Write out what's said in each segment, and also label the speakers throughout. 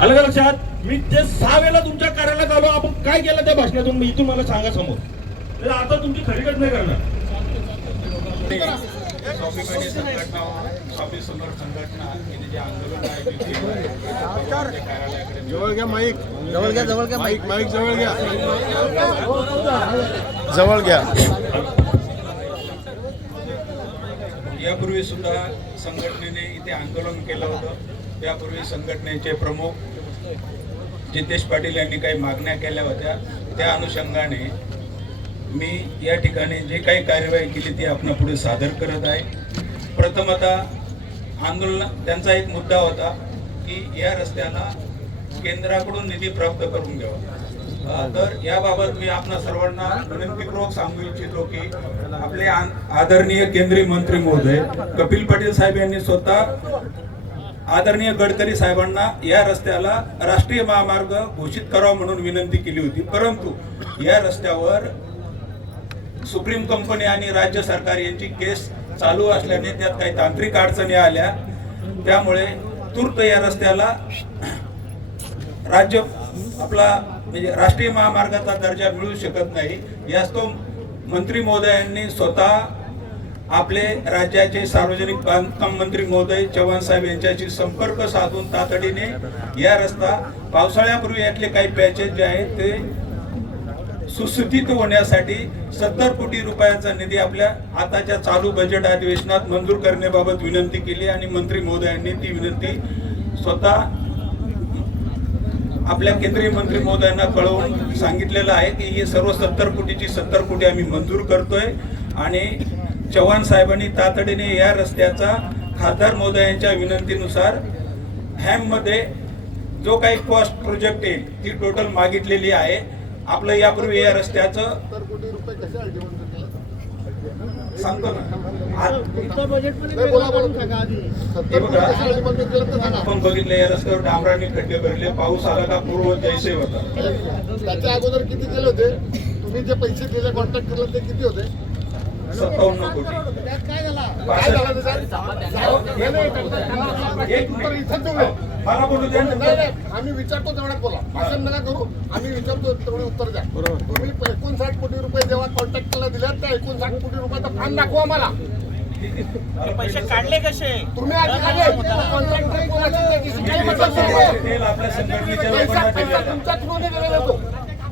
Speaker 1: आलं का लक्षात मी ते सहा वेळेला तुमच्या कार्यालयात आलो. आपण काय केलं त्या भाषणातून? मी इथून मला सांगा समोर. तर आता तुमची खरीकट नाही करणार.
Speaker 2: स्वाभिमानी संघटना स्वामी समर संघटना यांनी जे आंदोलन आयोजित केलं आहे, ते कार्यालयाकडे
Speaker 3: जवळ घ्या माईक. जवळ घ्या जवळ घ्या माईक. माईक जवळ घ्या. जवळ घ्या.
Speaker 2: यापूर्वी सुद्धा संघटनेने इथे आंदोलन केलं होतं. त्यापूर्वी संघटनेचे प्रमुख जितेश पाटील यांनी काही मागण्या केल्या होत्या. त्या अनुषंगाने मी या ठिकाणी जे काही कार्यवाही केली ती आपण पुढे सादर करत आहे. प्रथमतः आंदोलन त्यांचा एक मुद्दा होता की या रस्त्याला केंद्राकडून निधी प्राप्त करून घ्यावा. तर याबाबत मी आपणा सर्वांना विनंतीपूर्वक सांगू इच्छितो की आपले आदरणीय केंद्रीय मंत्री महोदय कपिल पाटील साहेब यांनी स्वतः आदरणीय गडकरी साहेबांना या रस्त्याला राष्ट्रीय महामार्ग घोषित करावा म्हणून विनंती केली होती. परंतु या रस्त्यावर सुप्रीम कंपनी आणि राज्य सरकार यांची केस चालू असल्याने त्यात काही तांत्रिक अडचणी आल्या. त्यामुळे तूर्त या रस्त्याला राज्य आपला म्हणजे राष्ट्रीय महामार्गाचा दर्जा मिळू शकत नाही. यास्तव मंत्री महोदयांनी स्वतः आपले राज्याचे सार्वजनिक बांधकाम मंत्री महोदय चव्हाण साहेब यांच्याशी संपर्क साधून तातडीने या रस्ता पावसाळ्यापूर्वी यातले काही पॅचेस जे आहेत ते सुस्थितीत होण्यासाठी सत्तर कोटी रुपयाचा निधी आपल्या आताच्या चालू बजेट अधिवेशनात मंजूर करण्याबाबत विनंती केली आणि मंत्री महोदयांनी ती विनंती स्वतः आपल्या केंद्रीय मंत्री महोदयांना कळवून सांगितलेलं आहे की हे सर्व सत्तर कोटीची सत्तर कोटी आम्ही मंजूर करतोय आणि चव्हाण साहेबांनी तातडीने या रस्त्याचा खासदार महोदयांच्या विनंतीनुसार हॅममध्ये जो काही कॉस्ट प्रोजेक्ट येईल ती टोटल मागितलेली आहे. आपलं यापूर्वी या रस्त्याचं? सांगतो ना. आपण बघितलं या रस्त्यावर डांबराने खड्डे भरले पाऊस आला का पूर्व जैसे होता.
Speaker 3: त्याच्या अगोदर किती केले होते? तुम्ही जे पैसे दिले कॉन्ट्रॅक्ट केलं ते किती होते?
Speaker 2: सत्तावन्न कोटी. मला बोलू द्या.
Speaker 3: आम्ही विचारतो तेवढ्यात बोला. भाषण नका करू. आम्ही विचारतो तेवढे उत्तर द्या. तुम्ही एकोणसाठ कोटी रुपये जेव्हा कॉन्ट्रॅक्टला दिल्यात त्या एकोणसाठ कोटी रुपयाचा फांड दाखवा मला.
Speaker 4: पैसे काढले कसे?
Speaker 3: तुम्ही कॉन्ट्रॅक्टर कोण असेल त्याची शिकायला मदत करा.
Speaker 2: तेल आपल्या संघटनेच्या
Speaker 3: पैसा
Speaker 2: लोकांना
Speaker 3: पैसा
Speaker 2: दिलेला.
Speaker 3: तुमच्या थ्रू दिलेला तो.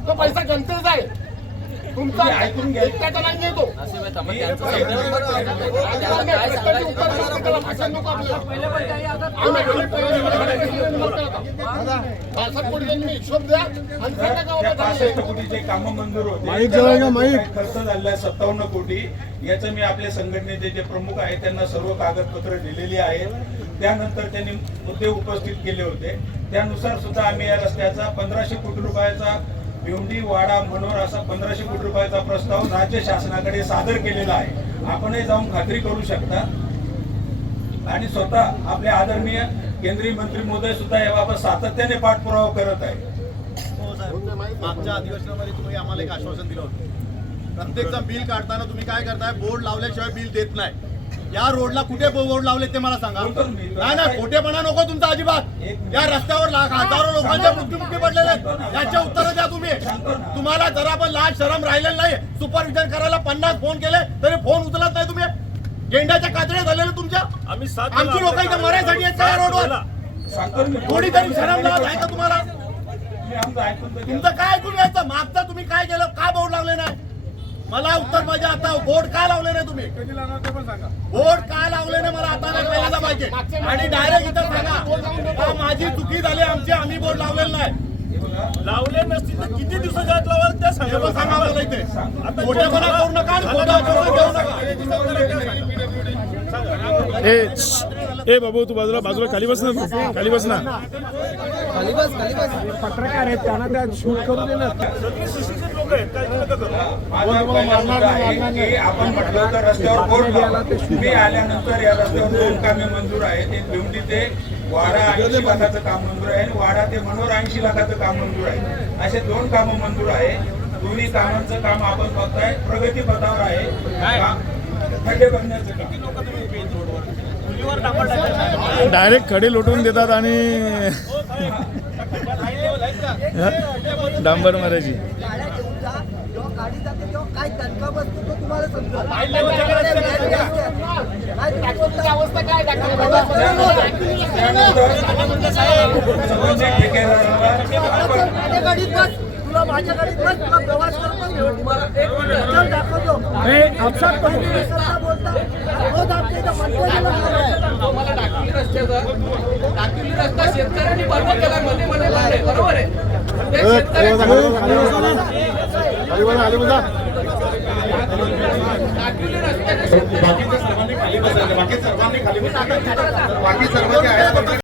Speaker 3: तो पैसा जनतेचा आहे. तुमचा
Speaker 2: ऐकून.
Speaker 3: एकट्याचा नाही आहे तो प्रश्नाची उत्तर द्या, त्याला भाषण नको आपल्याला. हिशोब द्या
Speaker 2: खर्च झालेला सत्तावन्न कोटी याचं मी आपल्या संघटनेचे जे प्रमुख आहेत त्यांना सर्व कागदपत्र दिलेली आहेत त्यानंतर त्यांनी मुद्दे उपस्थित केले होते त्यानुसार सुद्धा आम्ही या रस्त्याचा पंधराशे कोटी रुपयाचा भिवंडी वाडा मनोर असा पंधराशे कोटी रुपयाचा प्रस्ताव राज्य शासनाकडे सादर केलेला आहे. आपणही जाऊन खात्री करू शकता. आणि स्वतः आपले आदरणीय केंद्रीय मंत्री महोदय सुद्धा याबाबत सातत्याने पाठपुरावा करत आहे.
Speaker 5: मागच्या अधिवेशनामध्ये तुम्ही आम्हाला एक आश्वासन दिलं होतं. प्रत्येकचं बिल काढताना तुम्ही काय करताय? बोर्ड लावल्याशिवाय बिल देत नाही. या रोडला कुठे बोर्ड लावले ते मला सांगा. नाही नाही खोटेपणा नको तुमचा अजिबात. या रस्त्यावर लाख हजारो लोकांच्या मृत्युमुखी पडलेले आहेत. याच्या तुम्हाला जरा पण लाज शरम राहिलेलं नाही सुपरविजन करायला पन्नास फोन केले तरी फोन उचलत नाही तुम्ही. गेंड्याच्या कातड्या झालेल्या तुमच्या.
Speaker 4: आम्ही
Speaker 5: आमची लोक इथे मरायसाठी रोडवर
Speaker 2: सांगतो मी.
Speaker 5: थोडी तरी शरम लाज आहे का तुम्हाला. तुमचं काय ऐकून घ्यायचं? मागचं तुम्ही काय केलं? का बोर्ड लावले नाही? मला उत्तर पाहिजे आता. बोर्ड का लावले नाही तुम्ही? बोर्ड का लावले नाही मला आता कळायला पाहिजे. आणि डायरेक्ट इथं सांगा. माझी चुकी झाली आमची आम्ही बोर्ड लावलेलं नाही.
Speaker 4: लावले नसतील तर किती दिवसाच्या आत लावाल? त्या
Speaker 5: हे
Speaker 4: सांगा
Speaker 5: पण सांगा मला इथे
Speaker 4: आता
Speaker 5: खोटेपणा करू नका आणि खोटं आश्वासन देऊ नका.
Speaker 6: ए ए बाबू तू बाजूला बाजूला खाली बस ना खाली बस ना.
Speaker 4: सगळे सुशिक्षित लोक आहेत काय नका करू
Speaker 2: माझा पहिला मुद्दा आहे की आपण म्हटलं तर रस्त्यावर लावा. मी आल्यानंतर या रस्त्यावर दोन कामे मंजूर आहेत. एक भिवंडी ते वाडा ऐंशी लाखाचं काम मंजूर आहे आणि वाडा ते मनोर ऐंशी लाखाचं काम मंजूर आहे. असे दोन कामं मंजूर आहे. दोन्ही कामांचं काम आपण बघताय. प्रगती पथावर आहे. खड्डे भरण्याचं काम.
Speaker 1: जागेवर डांबर टाकायचं
Speaker 6: डायरेक्ट खडे लोटून देतात आणि डांबर मारायची
Speaker 7: गाड्या घेऊन जा जेव्हा गाडी जाते तेव्हा काय दणका बसतो तो तुम्हाला समजेल.
Speaker 3: पाय लेवलच्या गाड्या
Speaker 7: काय
Speaker 3: घेऊन जा.
Speaker 7: तुम्ही बोलता?
Speaker 3: अवस्था काय
Speaker 2: त्यानंतर सर्वांचे ठेकेदाराला आपण
Speaker 7: माझ्या गाडीत बस तुला माझ्या गाडीत बस तुला प्रवास करतो एक दाखवतो अपसात बोलता
Speaker 5: रस्ता शेतकऱ्यांनी बंद केला मध्ये मध्ये बरोबर आहे
Speaker 2: बाकीच्या सर्वांनी खाली बसायचं. बाकी सर्वांनी खाली बसायचं. बाकी सर्वांचे